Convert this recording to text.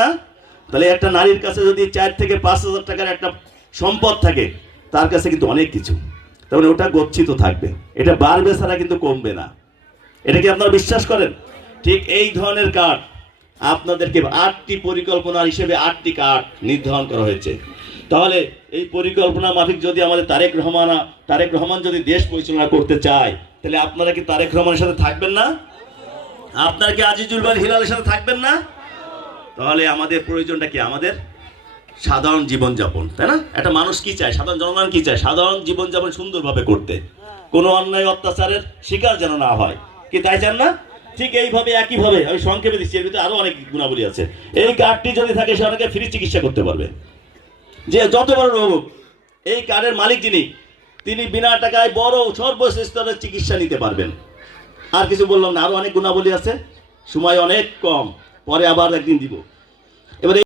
না? তাহলে একটা নারীর কাছে যদি 4 থেকে 5,000 টাকার একটা সম্পদ থাকে, তার কাছে কিন্তু অনেক কিছু, তাহলে ওটা গচ্ছিত থাকবে, এটা বাড়বে ছাড়া কিন্তু কমবে না। এটা কি আপনারা বিশ্বাস করেন? ঠিক এই ধরনের কার্ড আপনাদেরকে 8টি পরিকল্পনার হিসেবে 8টি কার্ড নির্ধারণ করা হয়েছে। তাহলে এই পরিকল্পনা মাফিক যদি আমাদের তারেক রহমান যদি দেশ পরিচালনা করতে চায়, তাহলে আপনারা কি তারেক রহমানের সাথে থাকবেন না? আপনারা কি আজিজুল বাড়ি হিলালের সাথে থাকবেন না? তাহলে আমাদের প্রয়োজনটা কি? আমাদের সাধারণ জীবনযাপন, তাই না? একটা মানুষ কি চায়, সাধারণ জনগণ কি চায়? সাধারণ জীবনযাপন সুন্দরভাবে করতে, কোনো অন্যায় অত্যাচারের শিকার যেন না হয়, কি তাই চান না? ঠিক এইভাবে একইভাবে আমি সংক্ষেপে দিচ্ছি, এর ভিতরে আরো অনেক গুণাবলী আছে। এই কার্ডটি যদি থাকে, সে অনেকে ফ্রি চিকিৎসা করতে পারবে, যে যত বড় রোগ হোক। এই কার্ডের মালিক যিনি, তিনি বিনা টাকায় বড় সর্বোচ্চ স্তরের চিকিৎসা নিতে পারবেন। আর কিছু বললাম না, আরো অনেক গুণাবলী আছে, সময় অনেক কম, পরে আবার একদিন দিব। এবারে